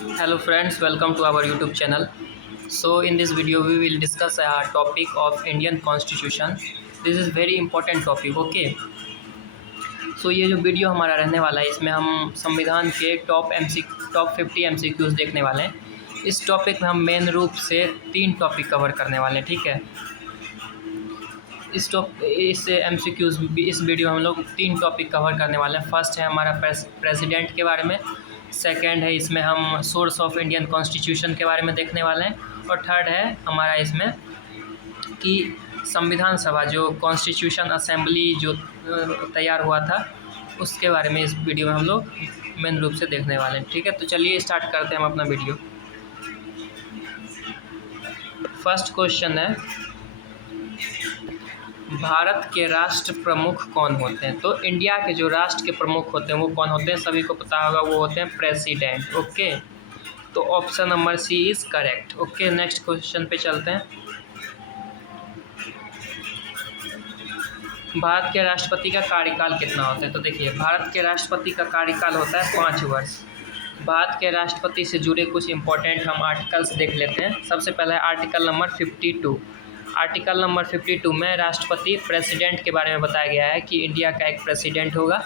Hello friends, welcome to our YouTube channel. So in this video we will discuss a topic of Indian Constitution. This is very important topic. Okay. So ये जो video हमारा रहने वाला है इसमें हम संविधान के टॉप 50 MCQs देखने वाले हैं। इस टॉपिक में हम मेन रूप से 3 टॉपिक कवर करने वाले हैं, ठीक है। इस MCQs इस वीडियो में हम लोग 3 टॉपिक कवर करने वाले हैं। फर्स्ट है हमारा प्रेसिडेंट के बारे में, सेकंड है इसमें हम सोर्स ऑफ इंडियन कॉन्स्टिट्यूशन के बारे में देखने वाले हैं, और थर्ड है हमारा इसमें कि संविधान सभा जो कॉन्स्टिट्यूशन असेंबली जो तैयार हुआ था उसके बारे में इस वीडियो में हम लोग मेन रूप से देखने वाले हैं, ठीक है। तो चलिए स्टार्ट करते हैं हम अपना वीडियो। फर्स्ट क्वेश्चन है, भारत के राष्ट्र प्रमुख कौन होते हैं? तो इंडिया के जो राष्ट्र के प्रमुख होते हैं वो कौन होते हैं? सभी को पता होगा, वो होते हैं प्रेसिडेंट। ओके, तो option number C is correct. Okay, next question पे चलते हैं। भारत के राष्ट्रपति का कार्यकाल कितना होता है? तो देखिए, भारत के राष्ट्रपति का कार्यकाल होता है 5 वर्ष। भारत के राष्ट्रपति से जुड़े कुछ इंपॉर्टेंट हम आर्टिकल्स देख लेते हैं। सबसे पहला है आर्टिकल नंबर 52। आर्टिकल नंबर 52 में राष्ट्रपति प्रेसिडेंट के बारे में बताया गया है कि इंडिया का एक प्रेसिडेंट होगा।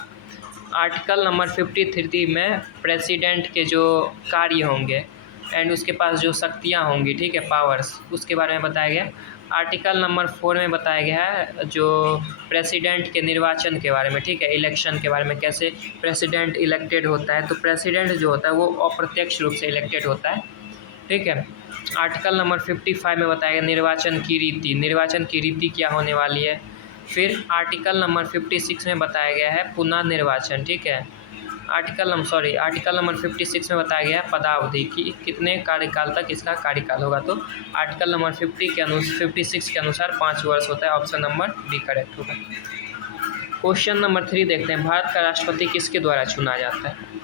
आर्टिकल नंबर 53 में प्रेसिडेंट के जो कार्य होंगे एंड उसके पास जो शक्तियां होंगी, ठीक है, पावर्स, उसके बारे में बताया गया। आर्टिकल नंबर 4 में बताया गया है जो प्रेसिडेंट के निर्वाचन के बारे में, ठीक है, इलेक्शन के बारे में, कैसे प्रेसिडेंट इलेक्टेड होता है। तो प्रेसिडेंट जो होता है वो अप्रत्यक्ष रूप से इलेक्टेड होता है, ठीक है। आर्टिकल नंबर 55 में बताया गया निर्वाचन की रीति क्या होने वाली है। फिर आर्टिकल नंबर 56 में बताया गया है पुनर्निर्वाचन, ठीक है। आर्टिकल नंबर 56 में बताया गया है पदावधि कि कितने कार्यकाल तक इसका कार्यकाल होगा। तो आर्टिकल नंबर 56 के अनुसार 5 वर्ष होता है। ऑप्शन नंबर बी करेक्ट होगा। क्वेश्चन नंबर 3 देखते हैं, भारत का राष्ट्रपति किसके द्वारा चुना जाता है?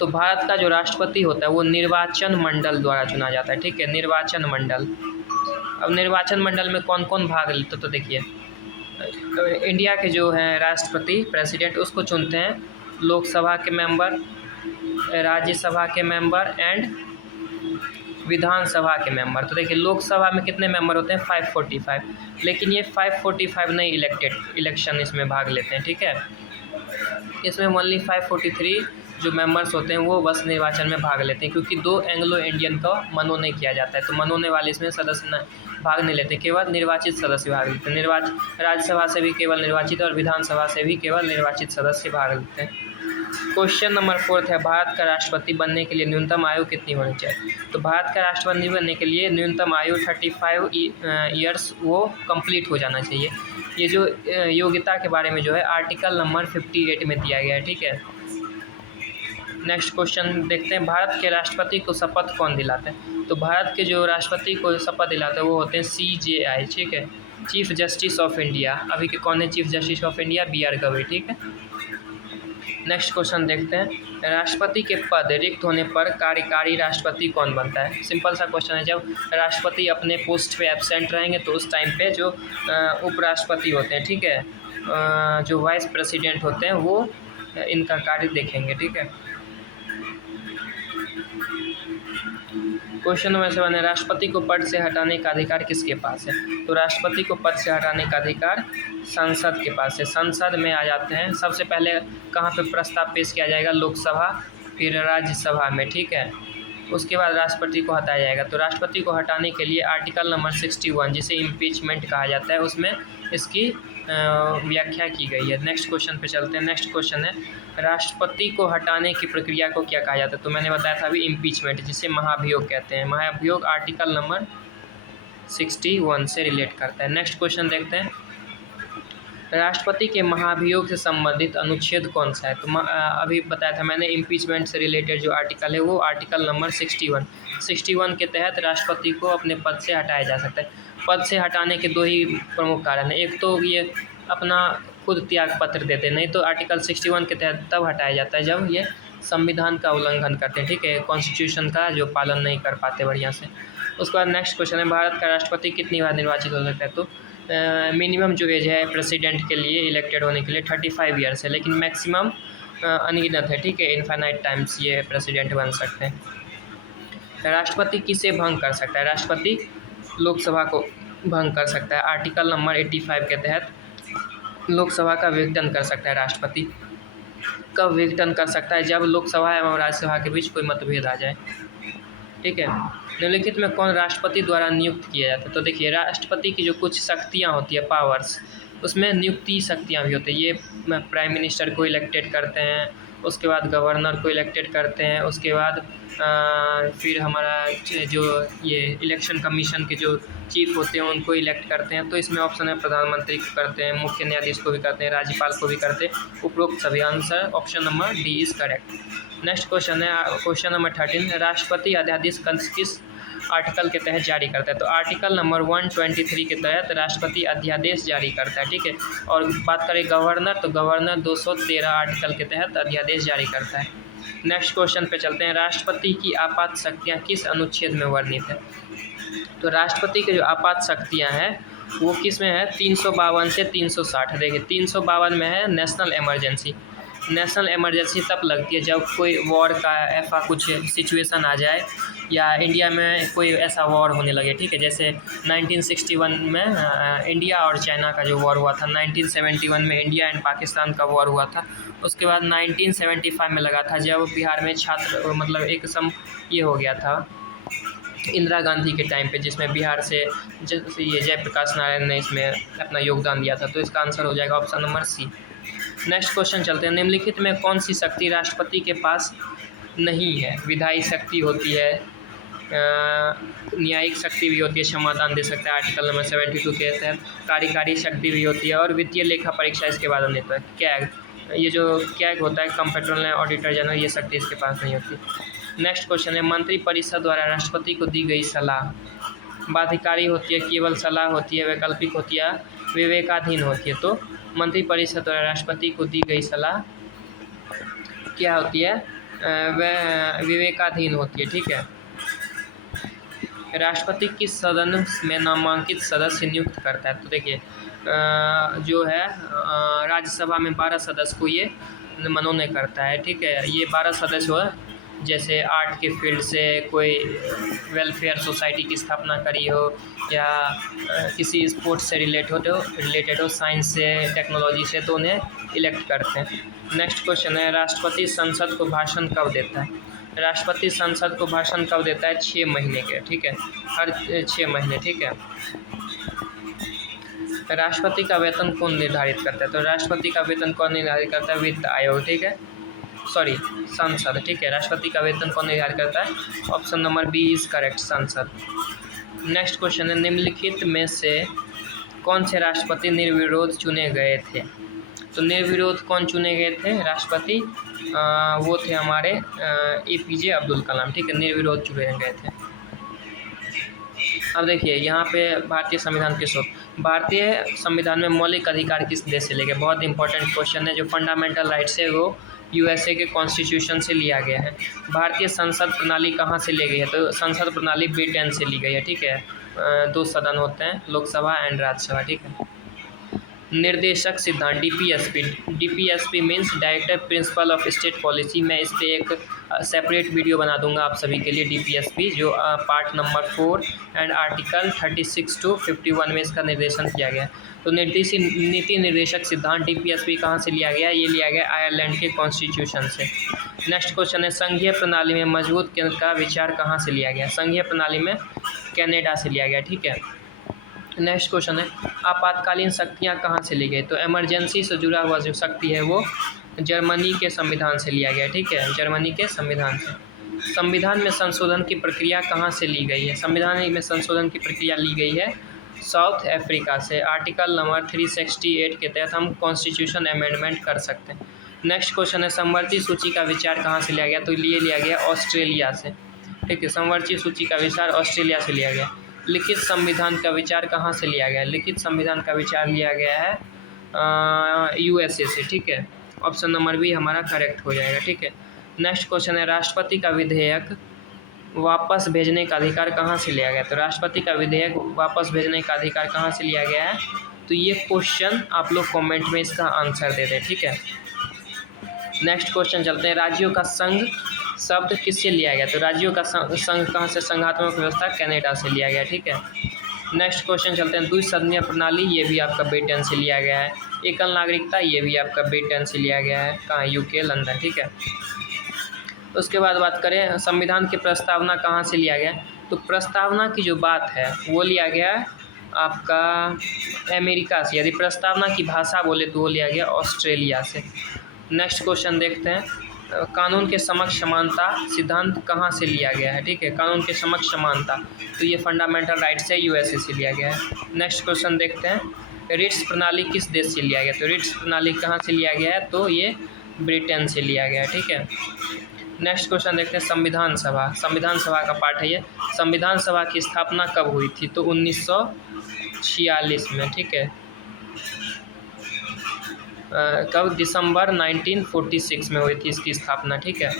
तो भारत का जो राष्ट्रपति होता है वो निर्वाचन मंडल द्वारा चुना जाता है, ठीक है, निर्वाचन मंडल। अब निर्वाचन मंडल में कौन कौन भाग लेते? तो देखिए, तो इंडिया के जो हैं राष्ट्रपति प्रेसिडेंट उसको चुनते हैं लोकसभा के मेंबर, राज्यसभा के मेंबर एंड विधानसभा के मेंबर। तो देखिए, लोकसभा में कितने मेंबर होते हैं? 545, लेकिन ये 545 नहीं इलेक्शन इसमें भाग लेते हैं, ठीक है। इसमें ओनली 543 जो मेंबर्स होते हैं वो बस निर्वाचन में भाग लेते हैं, क्योंकि 2 एंग्लो इंडियन का मनोनयन किया जाता है। तो मनोनयन वाले इसमें सदस्य भाग नहीं लेते, केवल निर्वाचित सदस्य भाग लेते हैं। राज्यसभा से भी केवल निर्वाचित और विधानसभा से भी केवल निर्वाचित सदस्य भाग लेते हैं। क्वेश्चन नंबर 4 है, भारत का राष्ट्रपति बनने के लिए न्यूनतम आयु कितनी होनी चाहिए? तो भारत का राष्ट्रपति बनने के लिए न्यूनतम आयु 35 ईयर्स वो कंप्लीट हो जाना चाहिए। ये जो योग्यता के बारे में जो है आर्टिकल नंबर 58 में दिया गया है, ठीक है। नेक्स्ट क्वेश्चन देखते हैं, भारत के राष्ट्रपति को शपथ कौन दिलाते हैं? तो भारत के जो राष्ट्रपति को शपथ दिलाते हैं वो होते हैं CJI, ठीक है, चीफ जस्टिस ऑफ इंडिया। अभी के कौन है chief justice of India? BR Gavai, ठीक है। नेक्स्ट क्वेश्चन देखते हैं, राष्ट्रपति के पद रिक्त होने पर कार्यकारी राष्ट्रपति कौन बनता है? सिंपल सा क्वेश्चन है, जब राष्ट्रपति अपने पोस्ट पे एब्सेंट रहेंगे तो उस टाइम पे जो उपराष्ट्रपति होते हैं, ठीक है, जो वाइस प्रेसिडेंट होते हैं वो इनका कार्य देखेंगे, ठीक है। क्वेश्चन नंबर 7 है, राष्ट्रपति को पद से हटाने का अधिकार किसके पास है? तो राष्ट्रपति को पद से हटाने का अधिकार संसद के पास है। संसद में आ जाते हैं, सबसे पहले कहाँ पे प्रस्ताव पेश किया जाएगा? लोकसभा, फिर राज्यसभा में, ठीक है। उसके बाद राष्ट्रपति को हटाया जाएगा। तो राष्ट्रपति को हटाने के लिए आर्टिकल नंबर 61 जिसे इम्पीचमेंट कहा जाता है उसमें इसकी व्याख्या की गई है। नेक्स्ट क्वेश्चन पे चलते हैं। नेक्स्ट क्वेश्चन है, राष्ट्रपति को हटाने की प्रक्रिया को क्या कहा जाता है? तो मैंने बताया था अभी इम्पीचमेंट, जिसे महाभियोग कहते हैं। महाभियोग आर्टिकल नंबर 61 से रिलेट करता है। नेक्स्ट क्वेश्चन देखते हैं, राष्ट्रपति के महाभियोग से संबंधित अनुच्छेद कौन सा है? तो अभी बताया था मैंने इम्पीचमेंट से रिलेटेड जो आर्टिकल है वो आर्टिकल नंबर 61 के तहत राष्ट्रपति को अपने पद से हटाया जा सकता है। पद से हटाने के 2 ही प्रमुख कारण हैं, एक तो ये अपना खुद त्याग पत्र देते, नहीं तो आर्टिकल 61 के तहत तब हटाया जाता है जब ये संविधान का उल्लंघन करते हैं, ठीक है, कॉन्स्टिट्यूशन का जो पालन नहीं कर पाते बढ़िया से। उसके बाद नेक्स्ट क्वेश्चन है, भारत का राष्ट्रपति कितनी बार निर्वाचित हो सकता है? तो मिनिमम जो एज है प्रेसिडेंट के लिए इलेक्टेड होने के लिए 35 ईयर्स है, लेकिन मैक्सिमम अनगिनत है, ठीक है, इनफाइनाइट टाइम्स ये प्रेसिडेंट बन सकते हैं। राष्ट्रपति किसे भंग कर सकता है? राष्ट्रपति लोकसभा को भंग कर सकता है। आर्टिकल नंबर 85 के तहत लोकसभा का विघटन कर सकता है राष्ट्रपति। कब विघटन कर सकता है? जब लोकसभा एवं राज्यसभा के बीच कोई मतभेद आ जाए, ठीक है। निम्नलिखित में कौन राष्ट्रपति द्वारा नियुक्त किया जाता है? तो देखिए, राष्ट्रपति की जो कुछ शक्तियाँ होती है, पावर्स, उसमें नियुक्ति शक्तियाँ भी होती है। ये प्राइम मिनिस्टर को इलेक्टेड करते हैं, उसके बाद गवर्नर को इलेक्टेड करते हैं, उसके बाद फिर हमारा जो ये इलेक्शन कमीशन के जो चीफ होते हैं उनको इलेक्ट करते हैं। तो इसमें ऑप्शन है प्रधानमंत्री को करते हैं, मुख्य न्यायाधीश को भी करते हैं, राज्यपाल को भी करते हैं, उपरोक्त सभी। Answer option number D is correct. Next question है क्वेश्चन नंबर 13, राष्ट्रपति अध्यादेश किस आर्टिकल के तहत जारी करता है? तो आर्टिकल नंबर 123 के तहत राष्ट्रपति अध्यादेश जारी करता है, ठीक है। और बात करें गवर्नर, तो गवर्नर 213 आर्टिकल के तहत अध्यादेश जारी करता है। नेक्स्ट क्वेश्चन पे चलते हैं, राष्ट्रपति की आपात शक्तियाँ किस अनुच्छेद में वर्णित है? तो राष्ट्रपति की जो आपात शक्तियाँ हैं वो किस में है? 352 से 360। देखिए, 352 में है नेशनल इमरजेंसी। नेशनल इमरजेंसी तब लगती है जब कोई वॉर का ऐसा कुछ सिचुएशन आ जाए या इंडिया में कोई ऐसा वॉर होने लगे, ठीक है। जैसे 1961 में इंडिया और चाइना का जो वॉर हुआ था, 1971 में इंडिया एंड पाकिस्तान का वॉर हुआ था, उसके बाद 1975 में लगा था जब बिहार में छात्र मतलब एक ये हो गया था इंदिरा गांधी के टाइम पे, जिसमें बिहार से ये जयप्रकाश नारायण ने इसमें अपना योगदान दिया था। तो इसका आंसर हो जाएगा option number C. Next question चलते हैं, निम्नलिखित में कौन सी शक्ति राष्ट्रपति के पास नहीं है? विधायी शक्ति होती है, न्यायिक शक्ति भी होती है, क्षमादान दे सकता है आर्टिकल नंबर 72 के तहत, कार्यकारी शक्ति भी होती है, और वित्तीय लेखा परीक्षा इसके बाद अन्य है। कैग, ये जो कैग होता है कंप्ट्रोलर ऑडिटर जनरल, ये शक्ति इसके पास नहीं होती। नेक्स्ट क्वेश्चन है, मंत्रिपरिषद द्वारा राष्ट्रपति को दी गई सलाह बाध्यकारी होती है, केवल सलाह होती है, वैकल्पिक होती है, विवेकाधीन होती है? तो मंत्रिपरिषद द्वारा राष्ट्रपति को दी गई सलाह क्या होती है? वह विवेकाधीन होती है, ठीक है। राष्ट्रपति किस सदन में नामांकित सदस्य नियुक्त करता है? तो देखिए, जो है राज्यसभा में 12 सदस्य को ये मनोनयन करता है, ठीक है। ये 12 सदस्य हो, जैसे आर्ट के फील्ड से कोई वेलफेयर सोसाइटी की स्थापना करी हो, या किसी स्पोर्ट्स से रिलेटेड हो, साइंस से, टेक्नोलॉजी से, तो उन्हें इलेक्ट करते हैं। नेक्स्ट क्वेश्चन है, राष्ट्रपति संसद को भाषण कब देता है? राष्ट्रपति संसद को भाषण कब देता है? 6 महीने के, ठीक है, हर 6 महीने, ठीक है। राष्ट्रपति का वेतन कौन निर्धारित करता है? तो राष्ट्रपति का वेतन कौन निर्धारित करता है? वित्त आयोग, ठीक है, सॉरी संसद, ठीक है। राष्ट्रपति का वेतन कौन निर्धारित करता है? Option number B is correct, संसद। नेक्स्ट क्वेश्चन है, निम्नलिखित में से कौन से राष्ट्रपति निर्विरोध चुने गए थे? तो निर्विरोध कौन चुने गए थे राष्ट्रपति? वो थे हमारे APJ अब्दुल कलाम, ठीक है, निर्विरोध चुने गए थे। अब देखिए, यहाँ पे भारतीय संविधान किस भारतीय संविधान में मौलिक अधिकार किस देश से लेके? बहुत इंपॉर्टेंट क्वेश्चन है। जो फंडामेंटल राइट्स है वो USA के कॉन्स्टिट्यूशन से लिया गया है। भारतीय संसद प्रणाली कहाँ से ली गई है? तो संसद प्रणाली ब्रिटेन से ली गई है, ठीक है। 2 सदन होते हैं, लोकसभा एंड राज्यसभा, ठीक है। निर्देशक सिद्धांत DPSP means director principle of state policy. मैं इस पर एक सेपरेट वीडियो बना दूंगा आप सभी के लिए। DPSP जो part number 4 and article 36 to 51 में इसका निर्देशन किया गया। तो नीति निर्देशक सिद्धांत DPSP कहाँ से लिया गया? ये लिया गया आयरलैंड के कॉन्स्टिट्यूशन से। नेक्स्ट क्वेश्चन है, संघीय प्रणाली में मजबूत केंद्र का विचार कहाँ से लिया गया? संघीय प्रणाली में कनाडा से लिया गया, ठीक है। नेक्स्ट क्वेश्चन है, आपातकालीन शक्तियाँ कहाँ से ली गई? तो इमरजेंसी से जुड़ा हुआ जो शक्ति है वो जर्मनी के संविधान से लिया गया, ठीक है, जर्मनी के संविधान से। संविधान में संशोधन की प्रक्रिया कहाँ से ली गई है? संविधान में संशोधन की प्रक्रिया ली गई है साउथ अफ्रीका से। आर्टिकल नंबर 368 के तहत हम कॉन्स्टिट्यूशन अमेंडमेंट कर सकते हैं। नेक्स्ट क्वेश्चन है, समवर्ती सूची का विचार कहाँ से लिया गया? तो ये लिया गया ऑस्ट्रेलिया से, ठीक है। समवर्ती सूची का विचार ऑस्ट्रेलिया से लिया गया। लिखित संविधान का विचार कहाँ से लिया गया? लिखित संविधान का विचार लिया गया है USA से, ठीक है। ऑप्शन नंबर बी हमारा करेक्ट हो जाएगा, ठीक है। नेक्स्ट क्वेश्चन है, राष्ट्रपति का विधेयक वापस भेजने का अधिकार कहाँ से लिया गया? तो राष्ट्रपति का विधेयक वापस भेजने का अधिकार कहाँ से लिया गया है? तो ये क्वेश्चन आप लोग कमेंट में इसका आंसर दे दें, ठीक है। नेक्स्ट क्वेश्चन चलते हैं, राज्यों का संघ शब्द किससे लिया गया? तो राज्यों का संघ कहाँ से? संघात्मक व्यवस्था कनाडा से लिया गया, ठीक है। नेक्स्ट क्वेश्चन चलते हैं, द्विसदनीय प्रणाली, ये भी आपका ब्रिटेन से लिया गया है। एकल नागरिकता, ये भी आपका ब्रिटेन से लिया गया है, कहाँ? यूके, लंदन, ठीक है। उसके बाद बात करें संविधान की प्रस्तावना कहाँ से लिया गया? तो प्रस्तावना की जो बात है वो लिया गया है आपका अमेरिका से। यदि प्रस्तावना की भाषा बोले तो वो लिया गया ऑस्ट्रेलिया से। नेक्स्ट क्वेश्चन देखते हैं, कानून के समक्ष समानता सिद्धांत कहाँ से लिया गया है? ठीक है, कानून के समक्ष समानता, तो ये फंडामेंटल राइट्स है, यूएसए से लिया गया है। नेक्स्ट क्वेश्चन देखते हैं, रिट्स प्रणाली किस देश से लिया गया? तो रिट्स प्रणाली कहाँ से लिया गया है? तो ये ब्रिटेन से लिया गया है, ठीक है। नेक्स्ट क्वेश्चन देखते हैं, संविधान सभा, संविधान सभा का पार्ट है ये। संविधान सभा की स्थापना कब हुई थी? तो 1946 में, ठीक है। कब? दिसंबर 1946 में हुई थी इसकी स्थापना, ठीक है।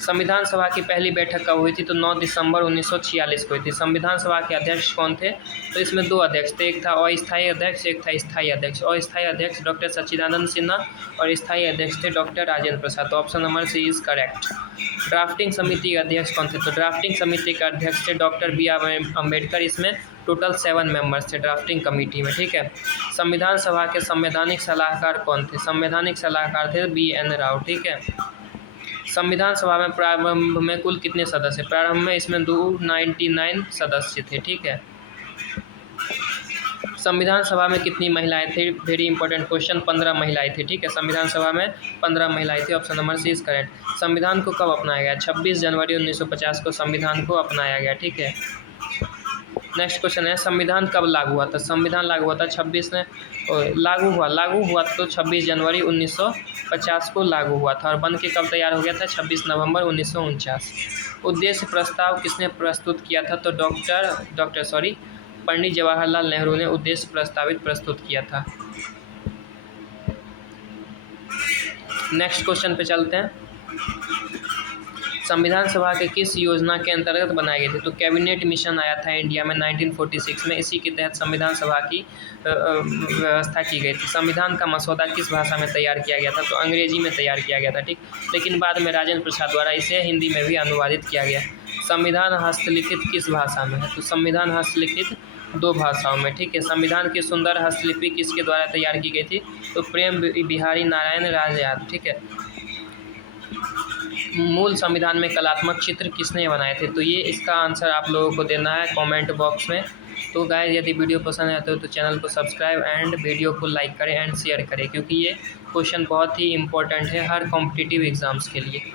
संविधान सभा की पहली बैठक कब हुई थी? तो 9 दिसंबर 1946 को हुई थी। संविधान सभा के अध्यक्ष कौन थे? तो इसमें दो अध्यक्ष थे, एक था अस्थायी अध्यक्ष, एक था स्थायी अध्यक्ष। अस्थायी अध्यक्ष डॉक्टर सच्चिदानंद सिन्हा और स्थायी अध्यक्ष थे डॉक्टर राजेंद्र प्रसाद। तो option number C is correct. Drafting समिति के अध्यक्ष कौन थे? तो ड्राफ्टिंग समिति के अध्यक्ष थे डॉक्टर BR अम्बेडकर। इसमें टोटल 7 मेंबर्स थे ड्राफ्टिंग कमेटी में, ठीक है। संविधान सभा के संवैधानिक सलाहकार कौन थे? संवैधानिक सलाहकार थे BN राव, ठीक है। संविधान सभा में प्रारंभ में कुल कितने सदस्य? प्रारंभ में इसमें 299 सदस्य थे, ठीक है। संविधान सभा में कितनी महिलाएं थी? वेरी इंपॉर्टेंट क्वेश्चन, 15 महिलाएं थी, ठीक है। संविधान सभा में 15 महिलाएं थी, option number C is correct. संविधान को कब अपनाया गया? 26 जनवरी 1950 को संविधान को अपनाया गया, ठीक है। नेक्स्ट क्वेश्चन है, संविधान कब लागू हुआ था? संविधान लागू हुआ था 26 में लागू हुआ तो 26 जनवरी 1950 को लागू हुआ था और बन के कब तैयार हो गया था? 26 नवंबर 1949। उद्देश्य प्रस्ताव किसने प्रस्तुत किया था? तो पंडित जवाहरलाल नेहरू ने उद्देश्य प्रस्तुत किया था। नेक्स्ट क्वेश्चन पे चलते हैं, संविधान सभा के किस योजना के अंतर्गत बनाए गए थे? तो कैबिनेट मिशन आया था इंडिया में 1946 में, इसी के तहत संविधान सभा की व्यवस्था की गई थी। संविधान का मसौदा किस भाषा में तैयार किया गया था? तो अंग्रेजी में तैयार किया गया था, ठीक। लेकिन बाद में राजेंद्र प्रसाद द्वारा इसे हिंदी में भी अनुवादित किया गया। संविधान हस्तलिखित किस भाषा में है? तो संविधान हस्तलिखित 2 भाषाओं में, ठीक है। संविधान की सुंदर हस्तलिपि किसके द्वारा तैयार की गई थी? तो प्रेम बिहारी नारायण राजयाद, ठीक है। मूल संविधान में कलात्मक चित्र किसने बनाए थे? तो ये इसका आंसर आप लोगों को देना है कमेंट बॉक्स में। तो गाइस यदि वीडियो पसंद है तो चैनल को सब्सक्राइब एंड वीडियो को लाइक करें एंड शेयर करें, क्योंकि ये क्वेश्चन बहुत ही इंपॉर्टेंट है हर कॉम्पिटिटिव एग्जाम्स के लिए।